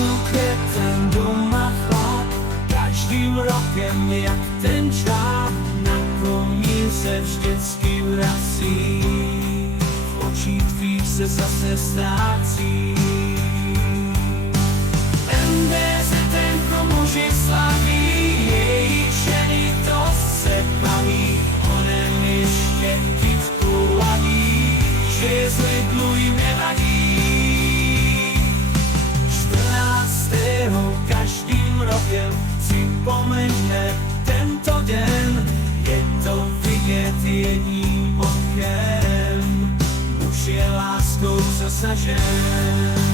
květem doma chlap, každým rokem jak ten čáp na komín se vždycky vrací, v očích tvých se zase ztrácí. NDZ ten komuži slaví, její ženy to se baví, onem ještě kytku ladí, že z lidlu jim nevadí. 14. každým rokem si pomeňme tento den, je to vidět jedním okem, muž je láskou zasažen.